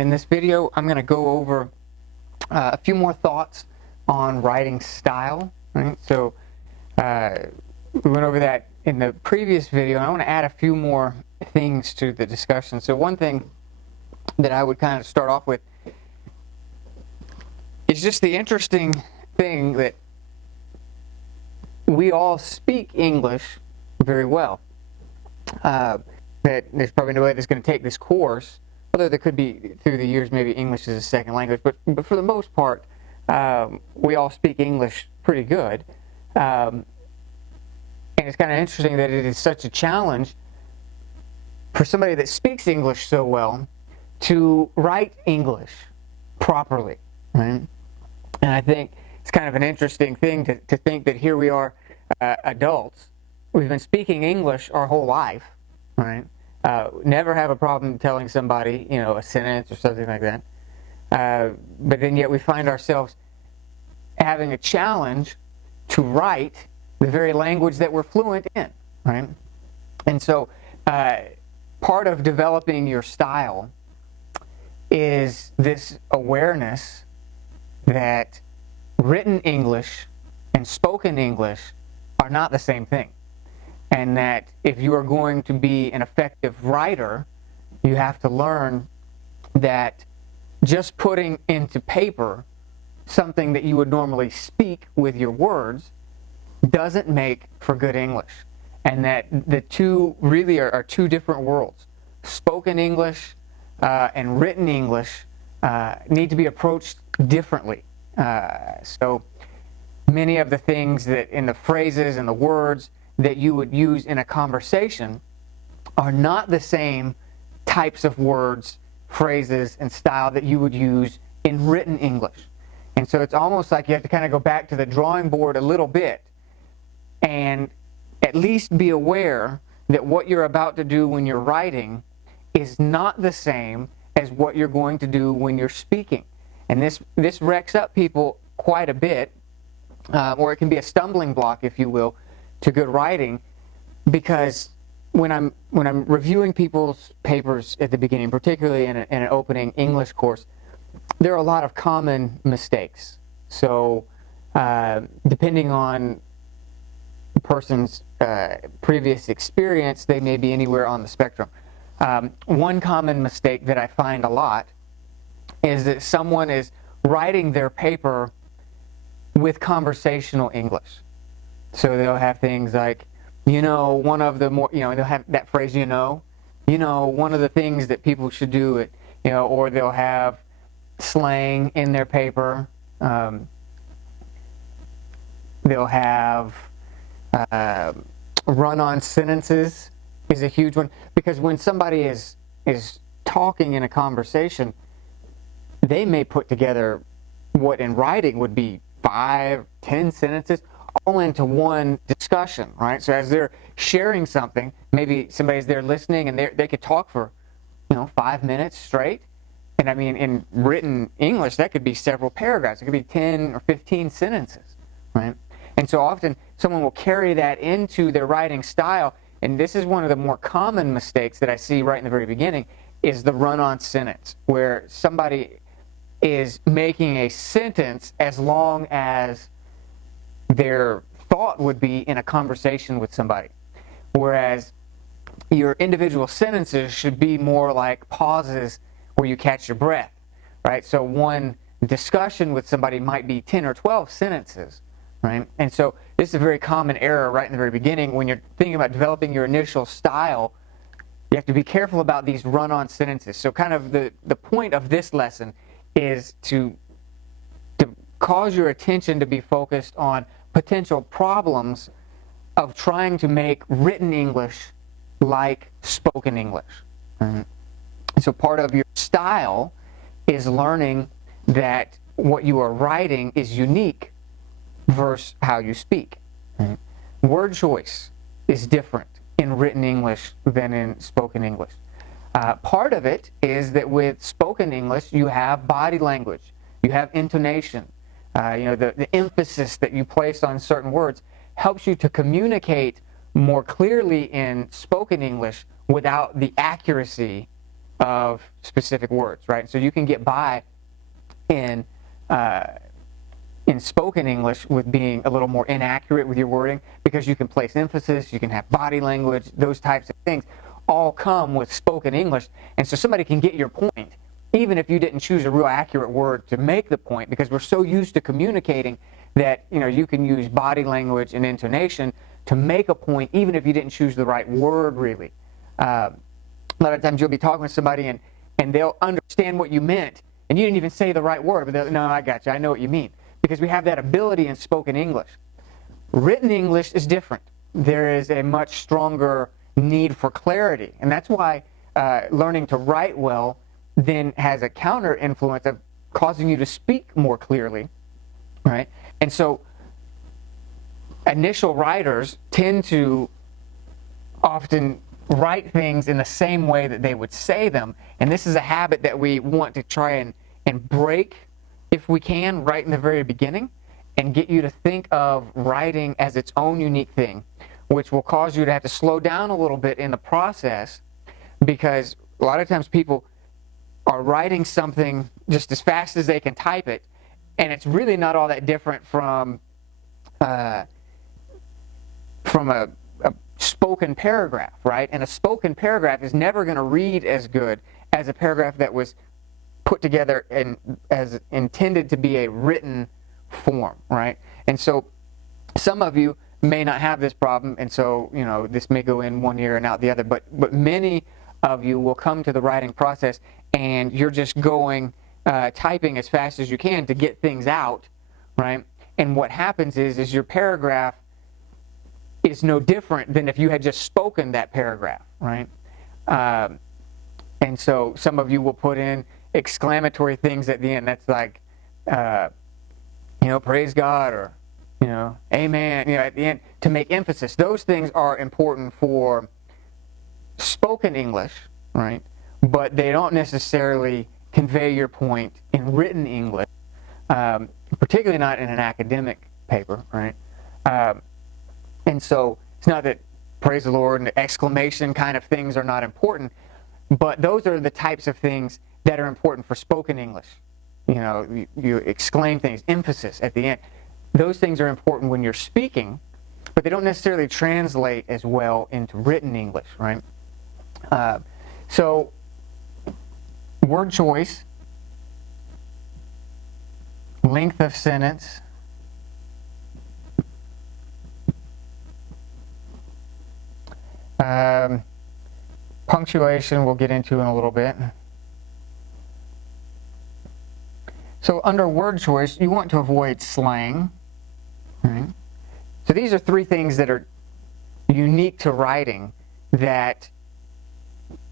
In this video, I'm going to go over a few more thoughts on writing style. Right? So we went over that in the previous video, and I want to add a few more things to the discussion. So one thing that I would kind of start off with is just the interesting thing that we all speak English very well. That there's probably no way that's going to take this course, although there could be through the years maybe English is a second language, but for the most part, we all speak English pretty good. And it's kind of interesting that it is such a challenge for somebody that speaks English so well to write English properly, right? And I think it's kind of an interesting thing to think that here we are, adults. We've been speaking English our whole life, right? Never have a problem telling somebody, a sentence or something like that. But then yet we find ourselves having a challenge to write the very language that we're fluent in, right? And so part of developing your style is this awareness that written English and spoken English are not the same thing. And that if you are going to be an effective writer, you have to learn that just putting into paper something that you would normally speak with your words doesn't make for good English. And that the two really are two different worlds. Spoken English and written English need to be approached differently. So many of the things that in the phrases and the words that you would use in a conversation are not the same types of words, phrases, and style that you would use in written English. And so it's almost like you have to kind of go back to the drawing board a little bit and at least be aware that what you're about to do when you're writing is not the same as what you're going to do when you're speaking. And this wrecks up people quite a bit, or it can be a stumbling block, if you will, to good writing, because when I'm reviewing people's papers at the beginning, particularly in an opening English course, there are a lot of common mistakes. So depending on the person's previous experience, they may be anywhere on the spectrum. One common mistake that I find a lot is that someone is writing their paper with conversational English. So they'll have things like, one of the more, they'll have that phrase, one of the things that people should do, or they'll have slang in their paper. They'll have run-on sentences is a huge one, because when somebody is talking in a conversation, they may put together what in writing would be 5, 10 sentences all into one discussion, right? So as they're sharing something, maybe somebody's there listening and they could talk for 5 minutes straight. And I mean, in written English, that could be several paragraphs. It could be 10 or 15 sentences, right? And so often someone will carry that into their writing style. And this is one of the more common mistakes that I see right in the very beginning, is the run-on sentence, where somebody is making a sentence as long as their thought would be in a conversation with somebody. Whereas your individual sentences should be more like pauses where you catch your breath, right? So one discussion with somebody might be 10 or 12 sentences, right? And so this is a very common error right in the very beginning. When you're thinking about developing your initial style, you have to be careful about these run-on sentences. So kind of the point of this lesson is to cause your attention to be focused on potential problems of trying to make written English like spoken English. Right? So part of your style is learning that what you are writing is unique versus how you speak. Right? Word choice is different in written English than in spoken English. Part of it is that with spoken English, you have body language, you have intonation. The emphasis that you place on certain words helps you to communicate more clearly in spoken English without the accuracy of specific words, right? So you can get by in spoken English with being a little more inaccurate with your wording, because you can place emphasis, you can have body language, those types of things all come with spoken English. And so somebody can get your point even if you didn't choose a real accurate word to make the point, because we're so used to communicating that you can use body language and intonation to make a point even if you didn't choose the right word really. A lot of times you'll be talking with somebody and they'll understand what you meant and you didn't even say the right word, but they'll, no, I got you, I know what you mean. Because we have that ability in spoken English. Written English is different. There is a much stronger need for clarity, and that's why learning to write well then has a counter influence of causing you to speak more clearly, right? And so initial writers tend to often write things in the same way that they would say them, and this is a habit that we want to try and break if we can right in the very beginning, and get you to think of writing as its own unique thing, which will cause you to have to slow down a little bit in the process, because a lot of times people are writing something just as fast as they can type it, and it's really not all that different from a spoken paragraph, right? And a spoken paragraph is never going to read as good as a paragraph that was put together and as intended to be a written form, right? And so some of you may not have this problem, and so this may go in one ear and out the other, but many of you will come to the writing process and you're just going typing as fast as you can to get things out, right? And what happens is your paragraph is no different than if you had just spoken that paragraph, right? And so some of you will put in exclamatory things at the end. That's like, praise God, or, amen, at the end, to make emphasis. Those things are important for spoken English, right? But they don't necessarily convey your point in written English, particularly not in an academic paper, right? And so it's not that praise the Lord and exclamation kind of things are not important, but those are the types of things that are important for spoken English. You exclaim things, emphasis at the end. Those things are important when you're speaking, but they don't necessarily translate as well into written English, right? So word choice, length of sentence, punctuation we'll get into in a little bit. So under word choice, you want to avoid slang, right? So these are three things that are unique to writing that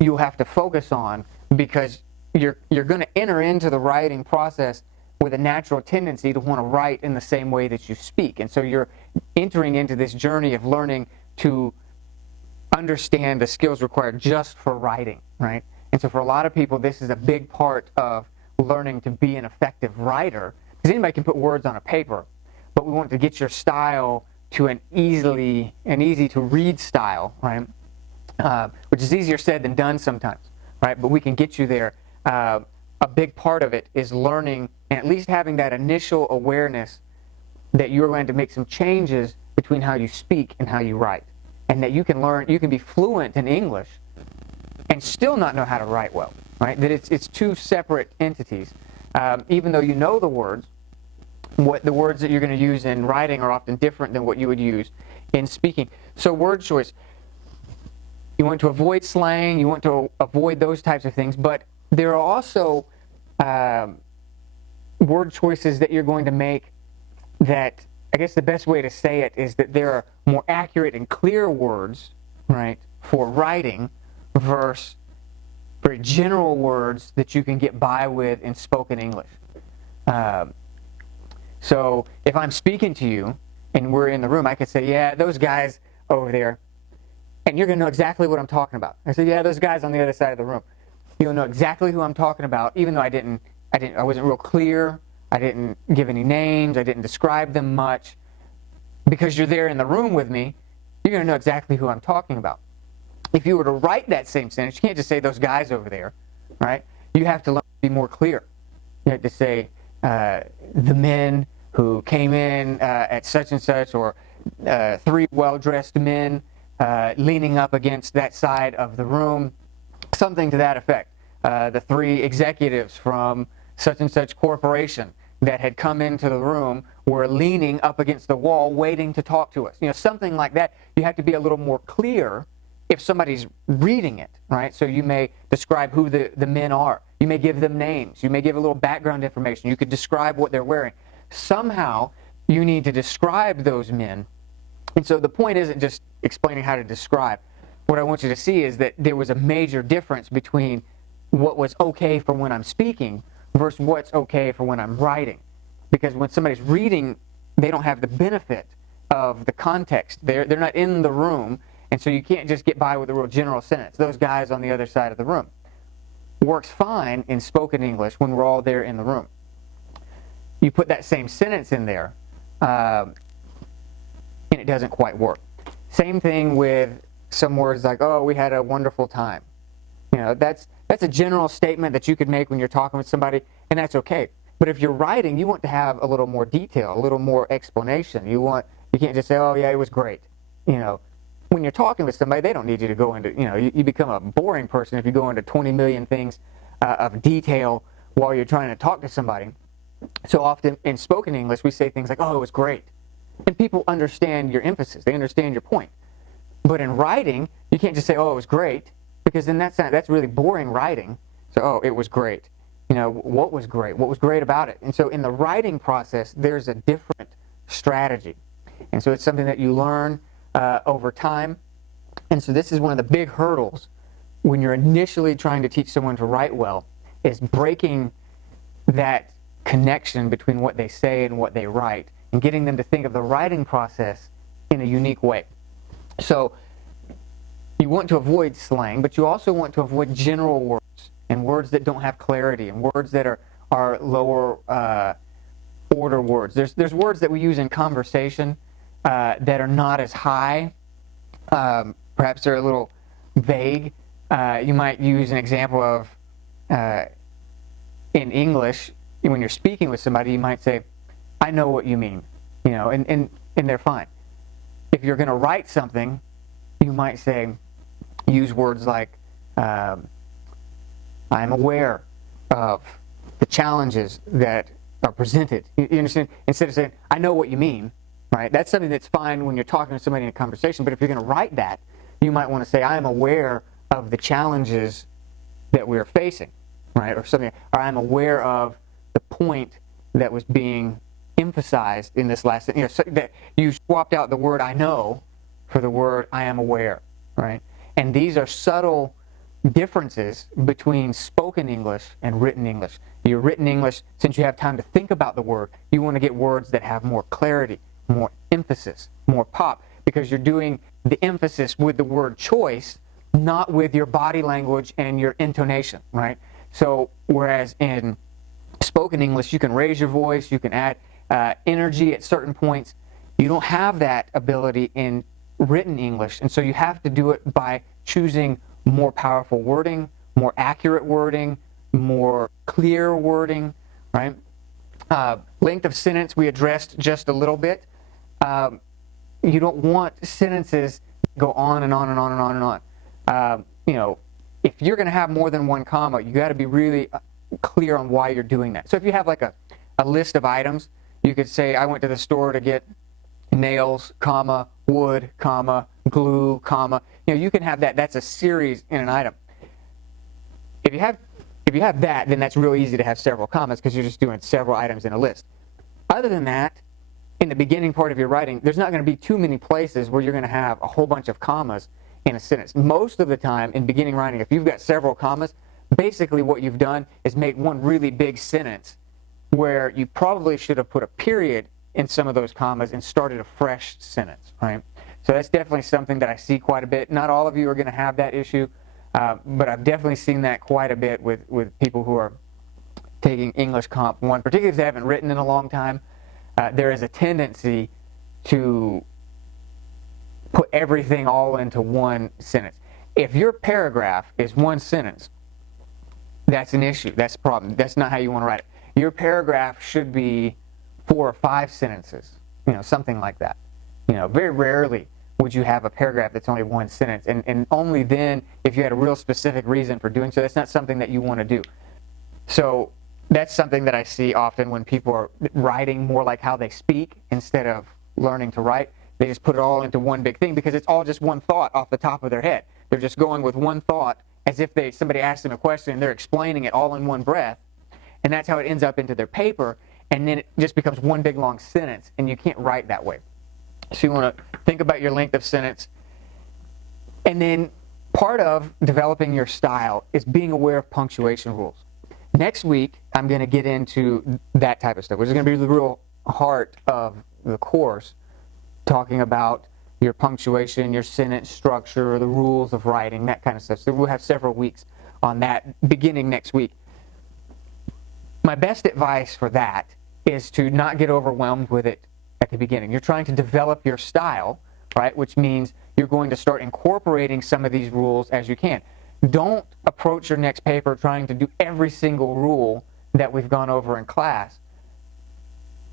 you'll have to focus on, because you're going to enter into the writing process with a natural tendency to want to write in the same way that you speak. And so you're entering into this journey of learning to understand the skills required just for writing, right? And so for a lot of people, this is a big part of learning to be an effective writer, because anybody can put words on a paper, but we want to get your style to an easy to read style, right? Which is easier said than done sometimes, right? But we can get you there. A big part of it is learning and at least having that initial awareness that you're going to make some changes between how you speak and how you write, and that you can be fluent in English and still not know how to write well, right? That it's two separate entities. Even though you know the words, what the words that you're going to use in writing are often different than what you would use in speaking. So word choice, you want to avoid slang, you want to avoid those types of things, but there are also word choices that you're going to make that, I guess the best way to say it is that there are more accurate and clear words, right, for writing versus very general words that you can get by with in spoken English. So if I'm speaking to you and we're in the room, I could say, yeah, those guys over there, and you're going to know exactly what I'm talking about. I say, yeah, those guys on the other side of the room. You'll know exactly who I'm talking about, even though I wasn't real clear. I didn't give any names. I didn't describe them much. Because you're there in the room with me, you're going to know exactly who I'm talking about. If you were to write that same sentence, you can't just say those guys over there, right? You have to learn to be more clear. You have to say, the men who came in at such and such, or 3 well-dressed men leaning up against that side of the room, something to that effect. The 3 executives from such and such corporation that had come into the room were leaning up against the wall waiting to talk to us. Something like that. You have to be a little more clear if somebody's reading it, right? So you may describe who the men are. You may give them names. You may give a little background information. You could describe what they're wearing. Somehow, you need to describe those men. And so the point isn't just explaining how to describe. What I want you to see is that there was a major difference between what was okay for when I'm speaking versus what's okay for when I'm writing. Because when somebody's reading, they don't have the benefit of the context. They're not in the room, and so you can't just get by with a real general sentence. Those guys on the other side of the room. Works fine in spoken English when we're all there in the room. You put that same sentence in there, and it doesn't quite work. Same thing with some words like, oh, we had a wonderful time. That's a general statement that you could make when you're talking with somebody, and that's okay. But if you're writing, you want to have a little more detail, a little more explanation. You can't just say, oh, yeah, it was great. When you're talking with somebody, they don't need you to go into, you become a boring person if you go into 20 million things of detail while you're trying to talk to somebody. So often in spoken English, we say things like, oh, it was great. And people understand your emphasis. They understand your point. But in writing, you can't just say, oh, it was great, because then that's really boring writing. So, oh, it was great. What was great? What was great about it? And so in the writing process, there's a different strategy. And so it's something that you learn over time. And so this is one of the big hurdles when you're initially trying to teach someone to write well, is breaking that connection between what they say and what they write, and getting them to think of the writing process in a unique way. So you want to avoid slang, but you also want to avoid general words and words that don't have clarity and words that are lower order words. There's words that we use in conversation that are not as high. Perhaps they're a little vague. You might use an example of, in English, when you're speaking with somebody, you might say, I know what you mean, and they're fine. If you're going to write something, you might use words like, I am aware of the challenges that are presented. You understand? Instead of saying, I know what you mean, right? That's something that's fine when you're talking to somebody in a conversation, but if you're going to write that, you might want to say, I am aware of the challenges that we're facing, right? Or something, or I'm aware of the point that was being emphasized in this last, so that you swapped out the word I know for the word I am aware, right? And these are subtle differences between spoken English and written English. Your written English, since you have time to think about the word, you want to get words that have more clarity, more emphasis, more pop, because you're doing the emphasis with the word choice, not with your body language and your intonation, right? So whereas in spoken English, you can raise your voice, you can add energy at certain points. You don't have that ability in written English, and so you have to do it by choosing more powerful wording, more accurate wording, more clear wording, right? Length of sentence we addressed just a little bit. You don't want sentences that go on and on and on and on and on. If you're going to have more than one comma, you got to be really clear on why you're doing that. So if you have like a list of items, you could say, I went to the store to get nails, comma, wood, comma, glue, comma. You can have that. That's a series in an item. If you have that, then that's really easy to have several commas because you're just doing several items in a list. Other than that, in the beginning part of your writing, there's not going to be too many places where you're going to have a whole bunch of commas in a sentence. Most of the time in beginning writing, if you've got several commas, basically what you've done is make one really big sentence where you probably should have put a period in some of those commas and started a fresh sentence, right? So that's definitely something that I see quite a bit. Not all of you are going to have that issue, but I've definitely seen that quite a bit with people who are taking English Comp 1, particularly if they haven't written in a long time. There is a tendency to put everything all into one sentence. If your paragraph is one sentence, that's an issue. That's a problem. That's not how you want to write it. Your paragraph should be 4 or 5 sentences, something like that. Very rarely would you have a paragraph that's only 1 sentence, and only then if you had a real specific reason for doing so. That's not something that you want to do. So that's something that I see often when people are writing more like how they speak instead of learning to write. They just put it all into one big thing because it's all just one thought off the top of their head. They're just going with one thought as if somebody asked them a question and they're explaining it all in one breath, and that's how it ends up into their paper, and then it just becomes one big long sentence, and you can't write that way. So you want to think about your length of sentence, and then part of developing your style is being aware of punctuation rules. Next week, I'm going to get into that type of stuff, which is going to be the real heart of the course, talking about your punctuation, your sentence structure, the rules of writing, that kind of stuff. So we'll have several weeks on that beginning next week. My best advice for that is to not get overwhelmed with it at the beginning. You're trying to develop your style, right? Which means you're going to start incorporating some of these rules as you can. Don't approach your next paper trying to do every single rule that we've gone over in class.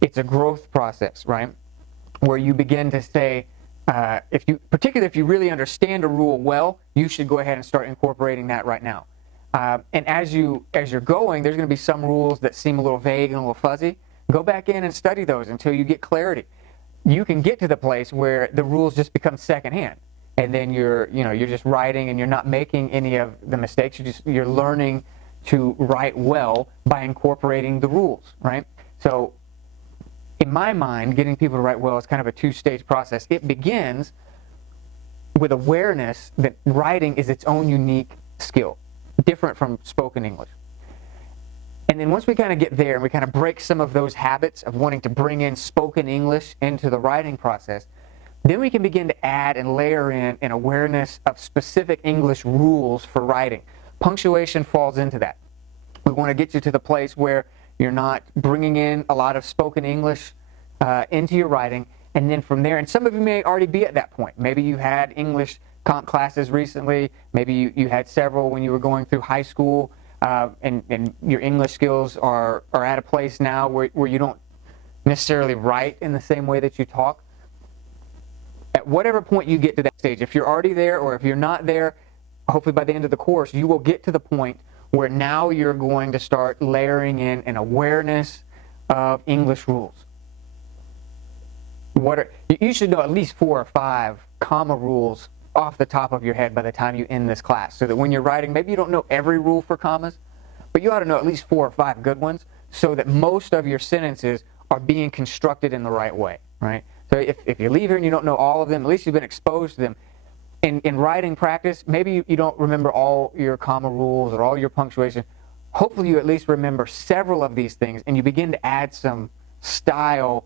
It's a growth process, right? Where you begin to say, particularly if you really understand a rule well, you should go ahead and start incorporating that right now. And as you're going, there's going to be some rules that seem a little vague and a little fuzzy. Go back in and study those until you get clarity. You can get to the place where the rules just become secondhand, and then you're just writing and you're not making any of the mistakes. You're learning to write well by incorporating the rules, right? So in my mind, getting people to write well is kind of a 2-stage process. It begins with awareness that writing is its own unique skill, different from spoken English. And then once we kind of get there and we kind of break some of those habits of wanting to bring in spoken English into the writing process, then we can begin to add and layer in an awareness of specific English rules for writing. Punctuation falls into that. We want to get you to the place where you're not bringing in a lot of spoken English into your writing, and then from there, and some of you may already be at that point. Maybe you had English comp classes recently. Maybe you had several when you were going through high school, and your English skills are at a place now where you don't necessarily write in the same way that you talk. At whatever point you get to that stage, if you're already there or if you're not there, hopefully by the end of the course, you will get to the point where now you're going to start layering in an awareness of English rules. You should know at least 4 or 5 comma rules off the top of your head by the time you end this class, so that when you're writing, maybe you don't know every rule for commas, but you ought to know at least 4 or 5 good ones, so that most of your sentences are being constructed in the right way, right? So if you leave here and you don't know all of them, at least you've been exposed to them. In writing practice, maybe you don't remember all your comma rules or all your punctuation. Hopefully you at least remember several of these things, and you begin to add some style,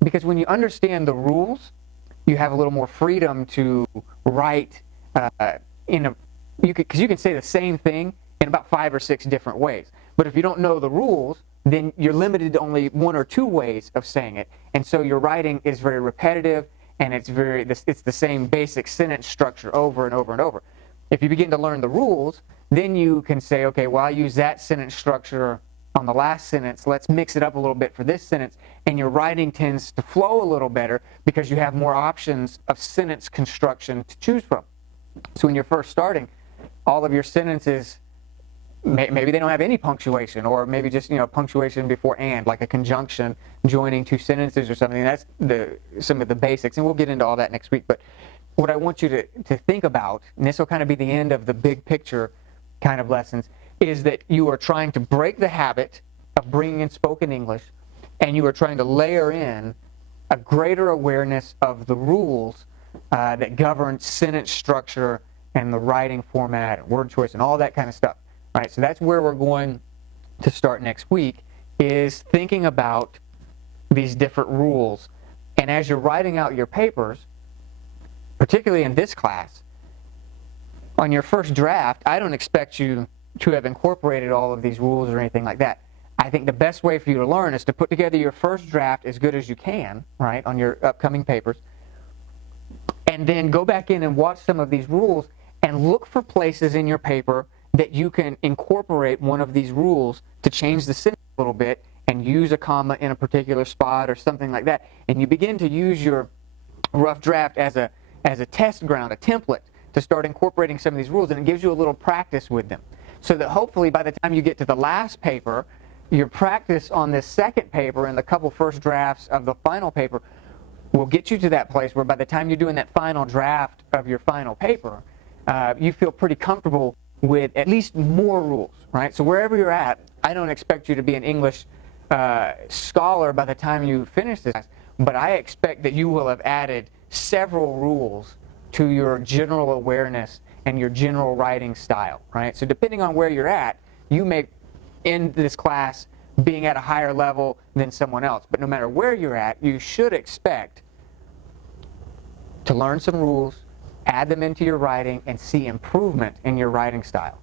because when you understand the rules, you have a little more freedom to write because you can say the same thing in about 5 or 6 different ways. But if you don't know the rules, then you're limited to only 1 or 2 ways of saying it, and so your writing is very repetitive, and it's the same basic sentence structure over and over and over. If you begin to learn the rules, then you can say, okay, well, I use that sentence structure on the last sentence. Let's mix it up a little bit for this sentence, and your writing tends to flow a little better because you have more options of sentence construction to choose from. So when you're first starting, all of your sentences, maybe they don't have any punctuation, or maybe just punctuation before and, like a conjunction joining 2 sentences or something. That's some of the basics, and we'll get into all that next week. But what I want you to think about, and this will kind of be the end of the big picture kind of lessons, is that you are trying to break the habit of bringing in spoken English, and you are trying to layer in a greater awareness of the rules that govern sentence structure and the writing format and word choice and all that kind of stuff. Right, so that's where we're going to start next week, is thinking about these different rules. And as you're writing out your papers, particularly in this class, on your first draft, I don't expect you to have incorporated all of these rules or anything like that. I think the best way for you to learn is to put together your first draft as good as you can, right, on your upcoming papers, and then go back in and watch some of these rules and look for places in your paper that you can incorporate one of these rules to change the sentence a little bit and use a comma in a particular spot or something like that. And you begin to use your rough draft as a test ground, a template, to start incorporating some of these rules, and it gives you a little practice with them. So that hopefully by the time you get to the last paper, your practice on this second paper and the couple first drafts of the final paper will get you to that place where by the time you're doing that final draft of your final paper, you feel pretty comfortable with at least more rules, right? So wherever you're at, I don't expect you to be an English scholar by the time you finish this, but I expect that you will have added several rules to your general awareness and your general writing style, right? So depending on where you're at, you may end this class being at a higher level than someone else. But no matter where you're at, you should expect to learn some rules, add them into your writing, and see improvement in your writing style.